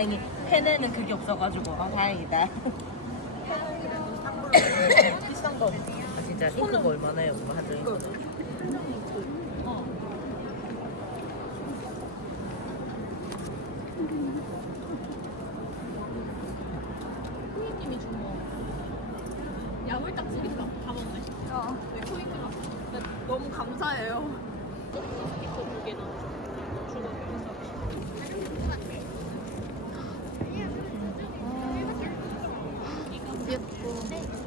다행히 펜에는 그게 없어가지고 아 다행이다. 비싼 거. 아, 진짜 핑크가 얼마나요? 그거 한 종이. 코이님이 준 거. 야물딱지니까 다 먹네. 어. 네, 코이님가. 너무 감사해요. 이거 두개 넣어줘. 색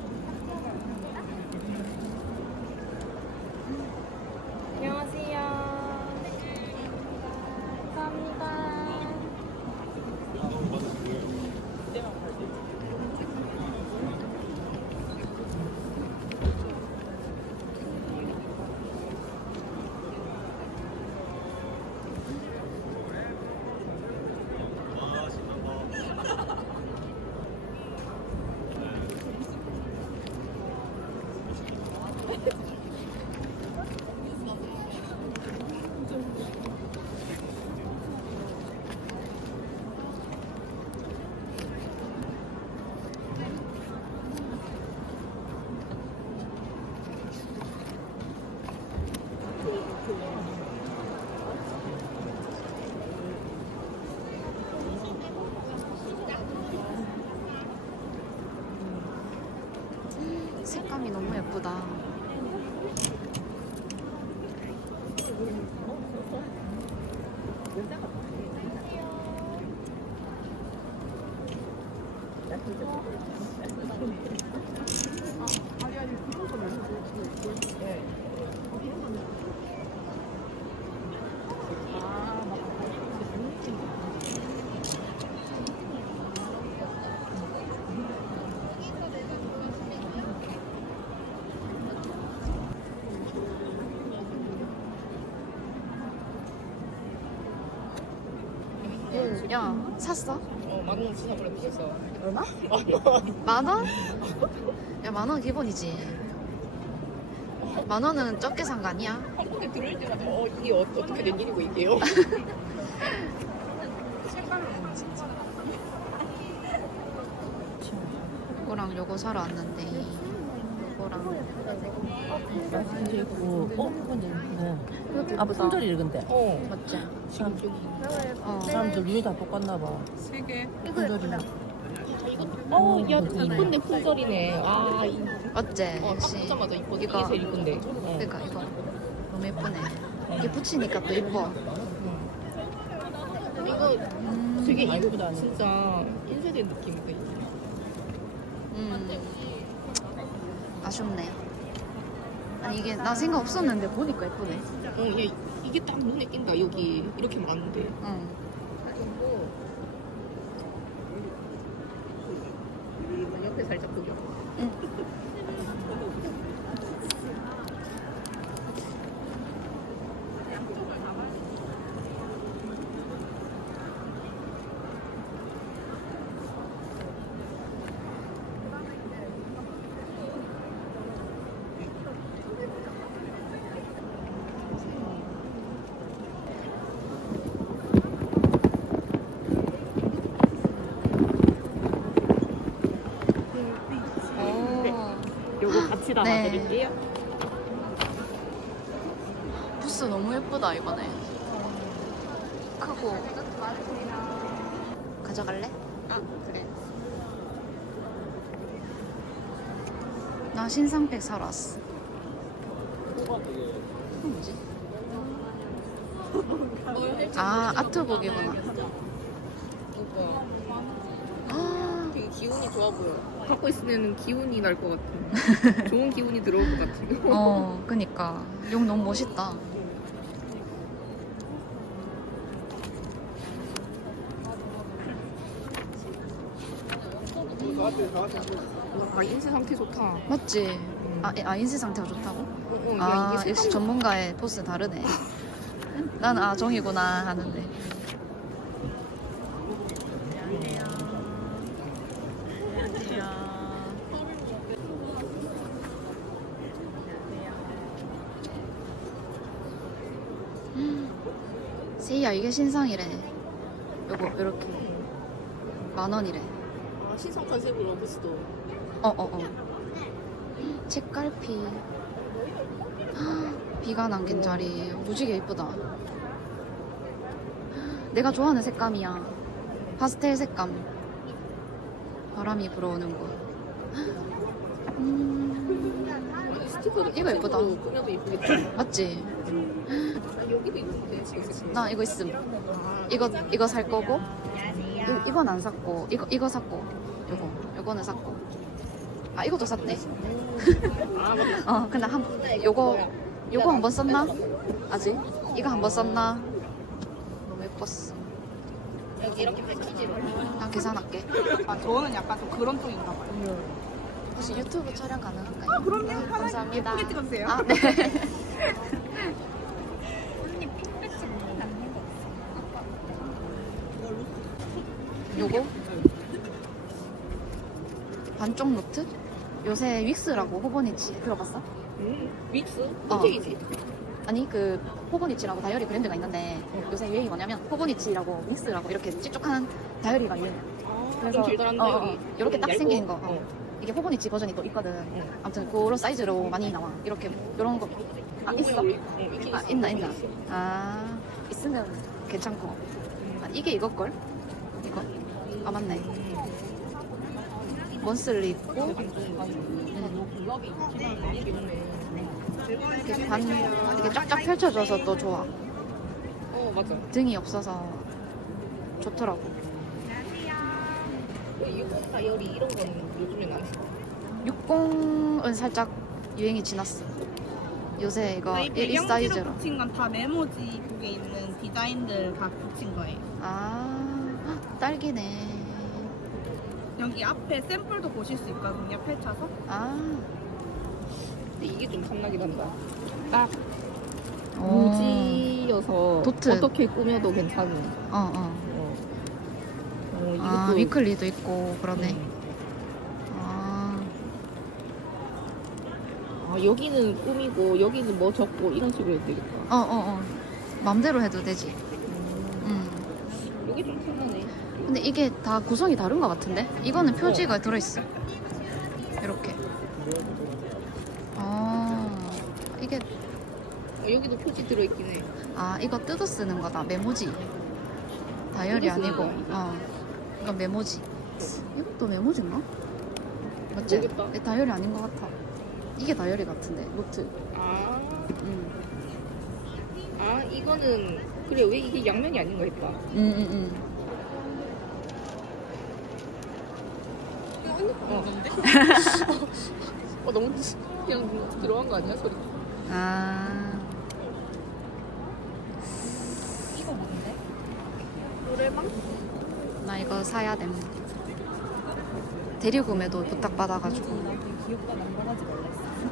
감이 야, 샀어? 어, 만원 진짜 버렸어. 얼마? 만 원? 야, 만 원 기본이지. 만 원은 적게 산 거 아니야? 한 번에 들을 때마다 어 이게 어, 어떻게 된 일이고 이게요? 이거랑 요거 사러 왔는데 이거랑 있고, 어? 근데, 아, 뭐 품절이 이런데. 어. 맞지? 지금 어. 사람들 눈이 다 똑같나 봐. 세 개. 품절이. 어, 야, 이쁜데 품절이네. 아, 이, 어째? 어, 이뻐. 이게 이거 제일 이쁜데. 그러니까 이거 너무 예쁘네. 이게 붙이니까 또 예뻐. 이거 음, 되게 이거 예쁘다. 진짜 1세대 느낌인데. 이게. 음. 아쉽네. 아니 이게 나 생각 없었는데 보니까 예쁘네. 어, 얘, 이게 딱 눈에 띈다. 여기 이렇게 많은데. 응. 옆에 살짝 그려. 같이 네. 담아드릴게요. 부스 너무 예쁘다 이번에. 크고. 가져갈래? 아 그래. 나 신상백 사러 왔어. 뭐지? 아 아트북이구나. 이거 아, 되게 기운이 좋아 보여. 갖고 있으면 기운이 날 것 같은. 좋은 기운이 들어올 것 같은. 어, 그니까 용 너무 멋있다. 아 인쇄 상태 좋다. 맞지? 아, 아 인쇄 상태가 좋다고? 응, 야, 아 이게 역시 색감 전문가의 포스 다르네. 난 아 정이구나 하는데. 음, 세이야 이게 신상이래. 요거 요렇게 만 원이래. 아, 신성 컨셉으로 부스도. 어, 어, 어. 책갈피. 비가 남긴 자리. 무지개 이쁘다. 내가 좋아하는 색감이야. 파스텔 색감. 바람이 불어오는 곳. 음, 이거 예쁘다. 꾸며도 예쁘겠다. 맞지? 아, 여기도 있는데 지금. 나 이거 있음. 이거, 이거 살 거고. 이, 이건 안 샀고. 이거, 이거 샀고. 요거. 요거는 샀고. 아, 이것도 샀네. 어, 근데 한, 요거, 요거 한 번 썼나? 아직? 이거 한 번 썼나? 너무 예뻤어. 여기 이렇게 패키지로. 난 계산할게. 아, 저는 약간 좀 그런 쪽인가 봐요. 혹시 유튜브 촬영 가능한가요? 아, 그럼요. 아, 편하게 감사합니다. 예쁘게 찍어주세요. 아, 네. 요거? 반쪽 노트? 요새 윅스라고 호버니치 들어봤어? 음? 어. 홈택이지. 아니 그 호버니치라고 다이어리 브랜드가 있는데 요새 유행이 뭐냐면 호버니치라고 믹스라고 이렇게 찌쭉한 다이어리가 유행이야. 아, 좀 길다란 어, 어, 다이어리. 이렇게 딱 얇고. 생긴 거. 어. 어. 이게 호버니치 버전이 또 있거든. 아무튼 그런 사이즈로 많이 나와. 이렇게 이런 거. 아 있어? 어, 있긴 아. 있나 있나. 아 있으면 괜찮고. 아, 이게 이거 걸? 이거? 아 맞네. 먼슬리 있고 이렇게 반 이렇게 쫙쫙 펼쳐져서 또 좋아. 어 맞아. 등이 없어서 좋더라고. 어, 이거 다이어리 이런 거는 요즘엔 안 써. 60은 살짝 유행이 지났어. 요새 이거 저희 1, 배경지로 사이즈로. 붙인 건 다 메모지 북에 있는 디자인들 다 붙인 거예요. 아 헉, 딸기네. 여기 앞에 샘플도 보실 수 있거든요. 펼쳐서. 아 근데 이게 좀 탐나긴 한다. 딱 오. 무지여서 도트. 어떻게 꾸며도 괜찮은. 어 어. 어. 어, 아 이것도- 위클리도 있고 그러네. 음. 아아 여기는 꾸미고 여기는 뭐 적고 이런 식으로 해도 되겠다. 어, 어, 어. 맘대로 해도 되지. 음. 음. 여기 좀 편하네. 근데 이게 다 구성이 다른 것 같은데? 이거는 표지가 들어있어. 이렇게. 아, 이게, 어, 여기도 표지 들어있긴 해. 아, 이거 뜯어 쓰는 거다. 메모지. 다이어리 뜯어 쓰는 아니고? 어. 이건 메모지. 이것도 메모지인가? 맞지? 모르겠다. 이 다이어리 아닌 것 같아. 이게 다이어리 같은데, 노트. 아, 응. 아 이거는 그래 왜 이게 양면이 아닌 거 했다. 응, 응, 응. 어. 어 너무 그냥 들어간 거 아니야 소리? 아. 이거 뭔데? 사야 됨. 대리구매도 부탁받아가지고.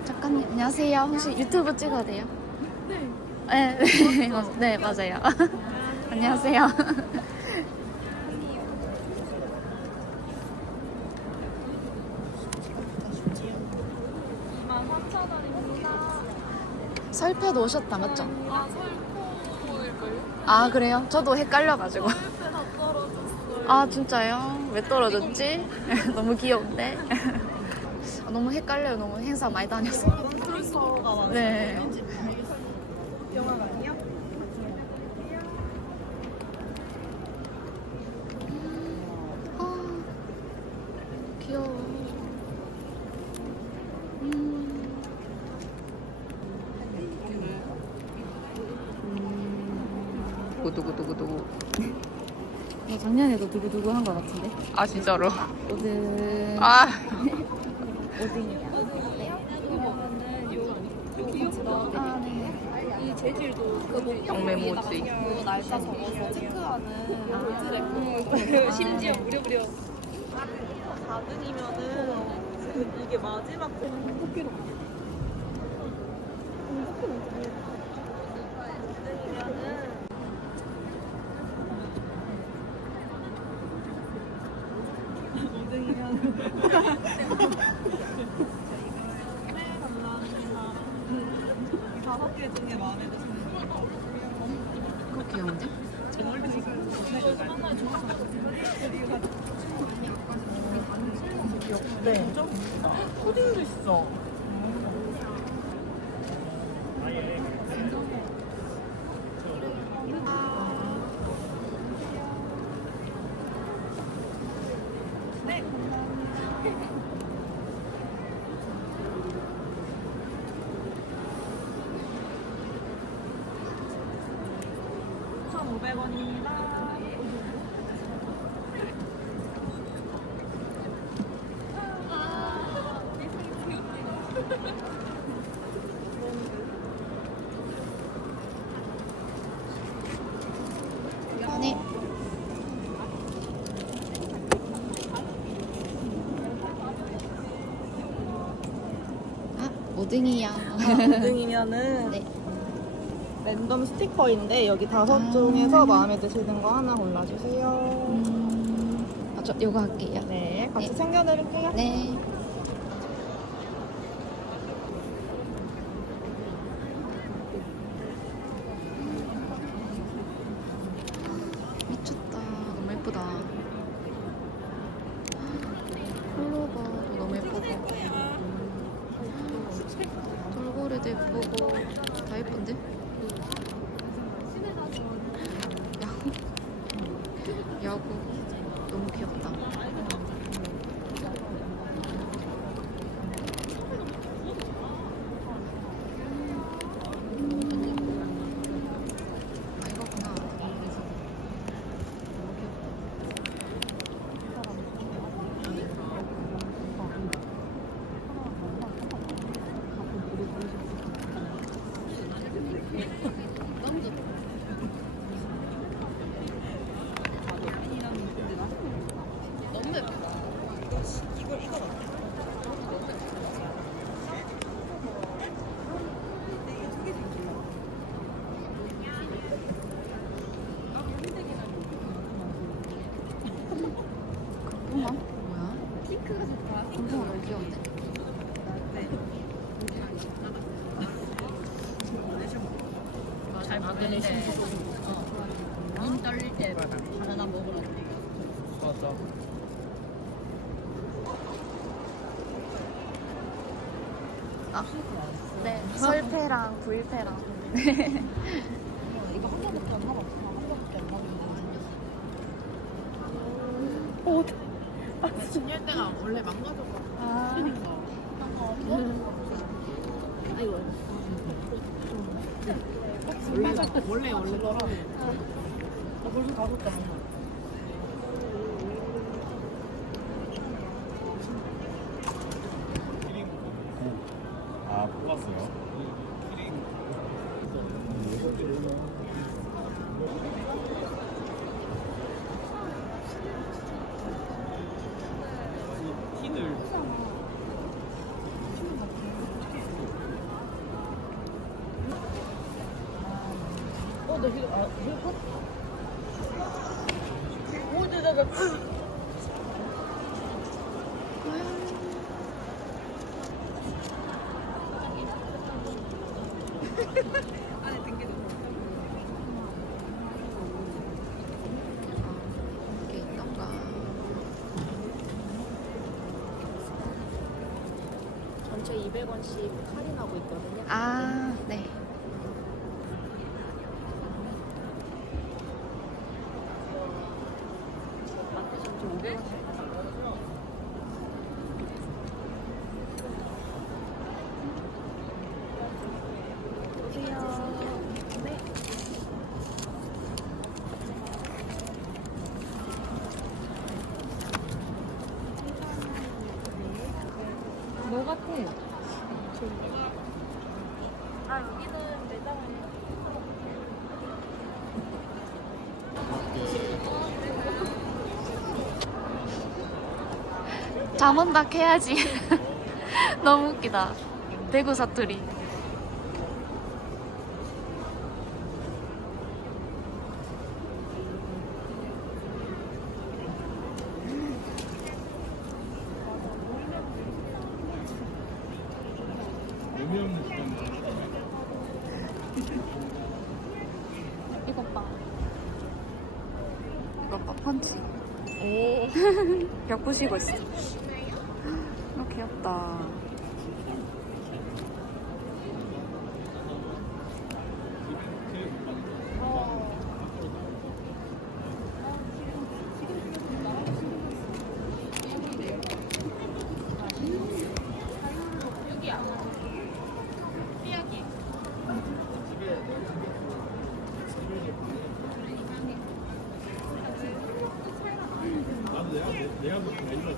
잠깐요. 안녕하세요. 혹시 유튜브 찍어도 돼요? 네. 네, 맞- 네 맞아요. 안녕하세요. 설패도 오셨다 맞죠? 아 설포일걸요? 아 그래요? 저도 헷갈려가지고. 아 진짜요? 왜 떨어졌지? 너무 귀여운데? 아, 너무 헷갈려요. 너무 행사 많이 다녀서. 네. 어, 작년에도 두고두고 한 것 같은데. 아 진짜로. 오든. 아. 오든이야. 이 재질도 그 영매모지 날짜 적어서 체크하는 모드래고 심지어 무료무료 가등이면은 이게 마지막 폭기로 고등이요. 아, 고등이면은 네. 랜덤 스티커인데 여기 다섯 아. 종에서 마음에 드시는 거 하나 골라주세요. 음, 아, 저 이거 할게요. 네, 같이 네. 챙겨드릴게요. 네. 이거 한 개밖에 안 남았어. 한 개밖에 안 남았어. 어, 어떡해. 아, 진열 때가 원래 망가져서 아, 그러니까. 아이고. 원래 원래 원래 나 벌써 다섯 개 남았어. 전체 200원씩 잠원닭 해야지. 너무 웃기다. 대구 사투리. 의미 없는 시간. 이것 봐. 이것 봐, 펀치. 오. 벽 부시고 있어. 아, 귀엽다. 나도 내가 내가 더 좋아해.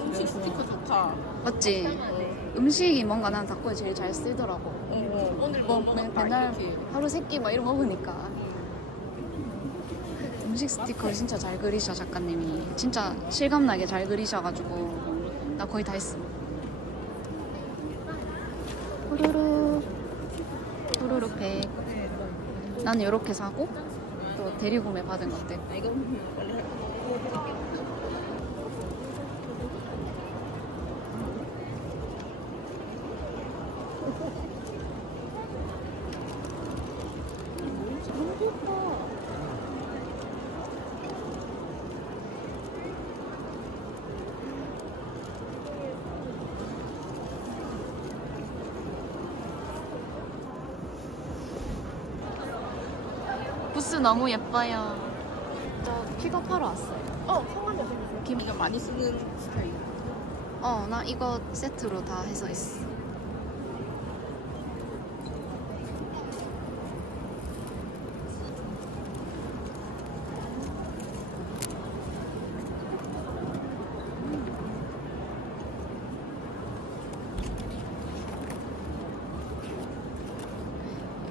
음식 스티커 좋다. 맞지? 음식이 뭔가 난 닭고기 제일 잘 쓰더라고. 어, 오늘 뭐뭐 맨- 먹었다. 맨날 이렇게. 하루 세 끼 막 이런 거 먹으니까. 음식 스티커를 진짜 잘 그리셔 작가님이. 진짜 실감나게 잘 그리셔가지고 나 거의 다 했어. 후루룩 후루룩 백. 나는 이렇게 사고 또 대리구매 받은 것들. 아, 이거 원래 부스 너무 예뻐요. 저 픽업하러 왔어요. 어, 성함이 어떻게 되세요? 김이가 많이 쓰는 스타일. 어, 나 이거 세트로 다 해서 있어.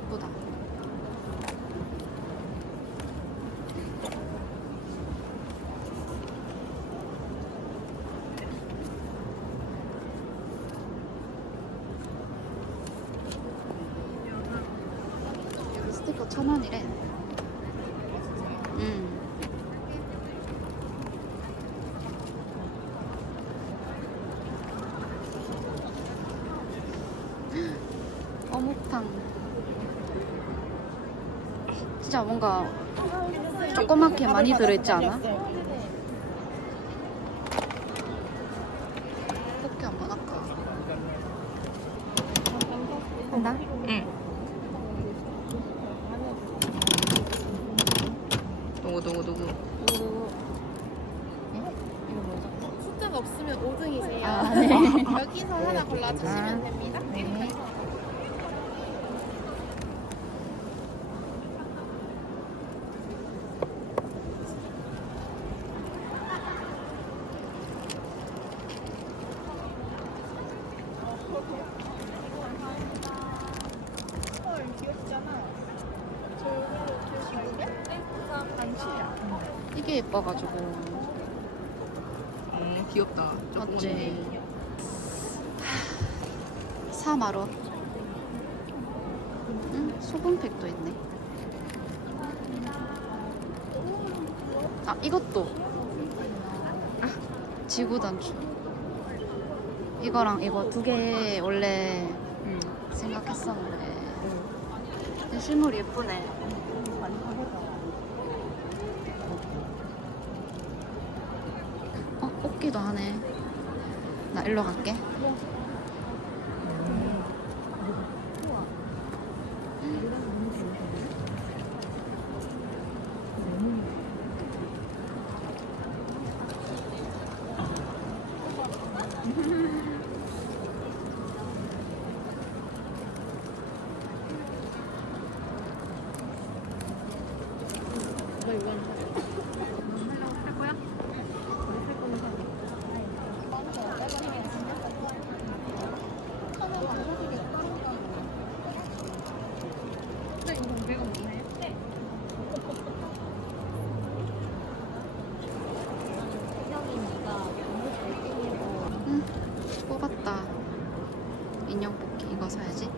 예쁘다. 여기 스티커 천 원이래. 음. 어묵탕. 진짜 뭔가 조그맣게 많이 들어있지 않아? 포켓 한번 할까? 한다? 응. 누구 누구 누구? 숫자가 없으면 5등이세요. 아, 네. 여기서 하나 골라주시면 됩니다. 네. 이게 예뻐가지고 음, 귀엽다. 맞지? 4만원. 응? 소금팩도 있네. 아, 이것도. 아, 지구 단추. 이거랑 이거 두 개 원래 음. 생각했었는데. 근데 실물이 예쁘네. 어, 뽑기도 하네. 나 일로 갈게. 응, 뽑았다. 인형 뽑기 이거 사야지.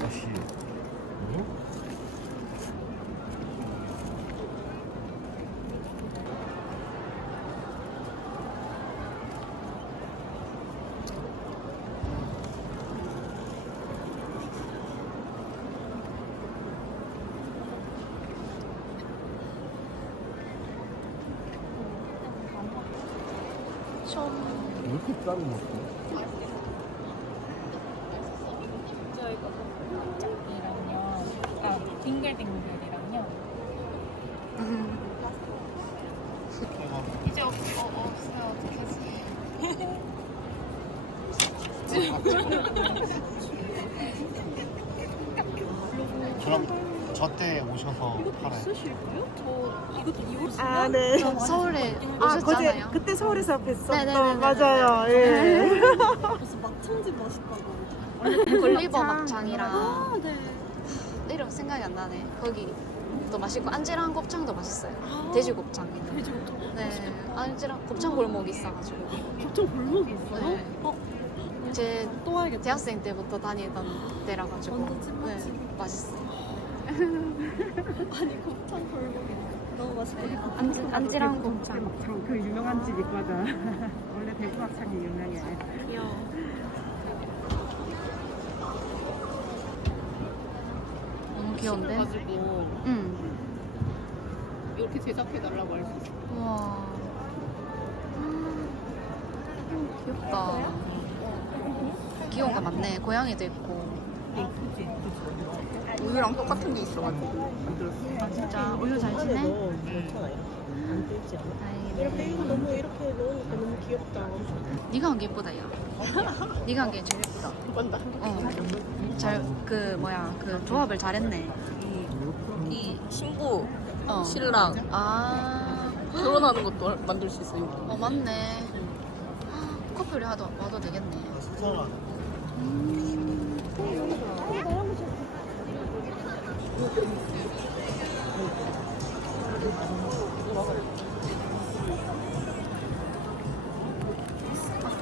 다시. 뭐? 왜이렇게 따로 먹고? 이랑요. 아, 빙글빙글이랑요. 이제 없, 어, 없어요. 어떡하지? 그럼 저 때 오셔서 팔아요. 쓰실까요? 저 이것도 이걸 쓰나? 아, 네. 저 서울에 아, 오셨잖아요. 그때, 그때 서울에서 네네네네네. 뵀었던 맞아요. 예. 무슨 막창집 맛있다고. 볼리버 막창이랑 아, 네. 이름 생각이 안 나네. 거기 또 맛있고 안지랑 곱창도 맛있어요. 돼지 곱창이. 돼지 곱창. 네, 안지랑 곱창 골목이 있어가지고. 곱창 골목이 있어요? 네. 어, 제 또 와야겠다. 대학생 때부터 다니던 데라 가지고. 완전 찐맛집. 네, 맛있어요. 아니 곱창 골목이 너무 맛있겠다. 안지 안지랑 곱창. 막창 그 유명한 집 있거든. 원래 대구 막창이 유명해. 귀여워. 너무 귀여운데? 가지고 응. 이렇게 제작해 달라고 할수 있어. 우와. 음, 귀엽다. 귀여운 거 많네. 고양이도 있고. 우유랑 똑같은 게 있어가지고 만들었어. 아, 진짜 우유 잘 지내? 이렇게 다행이네. 이거 너무 이렇게 넣으니까 너무 귀엽다. 네가 한 게 예쁘다, 야. 네가 한 게 제일 예쁘다. 맞다. 어. 잘, 그, 뭐야, 그 조합을 잘했네. 이 신부, 어. 신랑 아, 결혼하는 것도 만들 수 있어. 여기. 어, 맞네. 커플이 하도, 와도 되겠네. 수선화.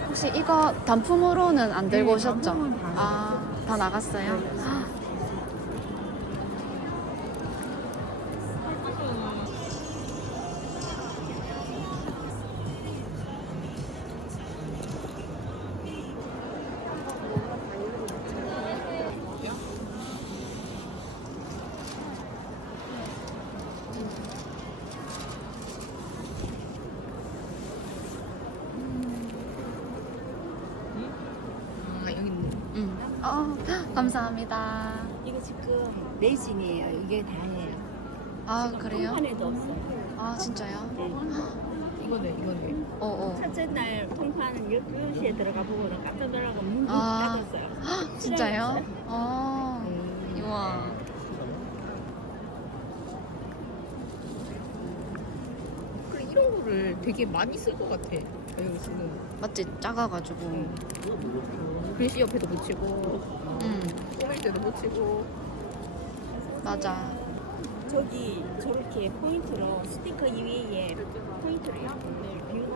혹시 이거 단품으로는 안 들고 오셨죠? 아, 다 나갔어요? 감사합니다. 이거 지금 레진이에요. 이게 다예요. 아, 그래요? 통판에도 없어요. 아, 진짜요? 이거네, 이거네. 어, 어. 첫째 날 통판은 12시에 들어가 보고는 깜짝 놀라고 문닫 아. 닫았어요. 진짜요? 어, 우와. 타올을 되게 많이 쓸 것 같아. 여기 지금 맞지? 작아가지고. 글씨 옆에도 붙이고 응, 꾸밀 때도 붙이고. 맞아. 저기 저렇게 포인트로 스티커 위에 포인트를 비우는 비우는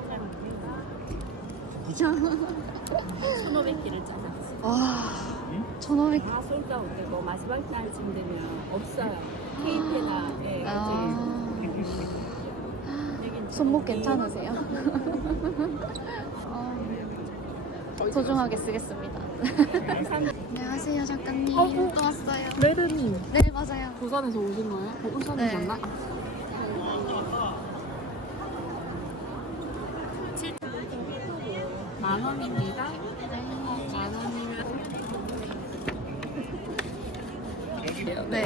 1,500개를 짜놨어. 와, 1,500. 다 솔드아웃 되고 마지막 날쯤 되면 없어요. 테이프나 예, 아, 손목 괜찮으세요? 어, 소중하게 쓰겠습니다. 안녕하세요, 작가님. 또 왔어요. 레드님 네, 맞아요. 부산에서 오신 거예요? 어, 울산에 네. 만 원입니다. 만 원이면 네.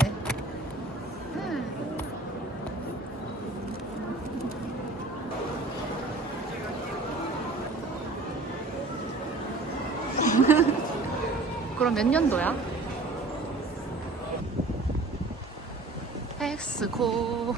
그럼 몇 년도야? 엑스코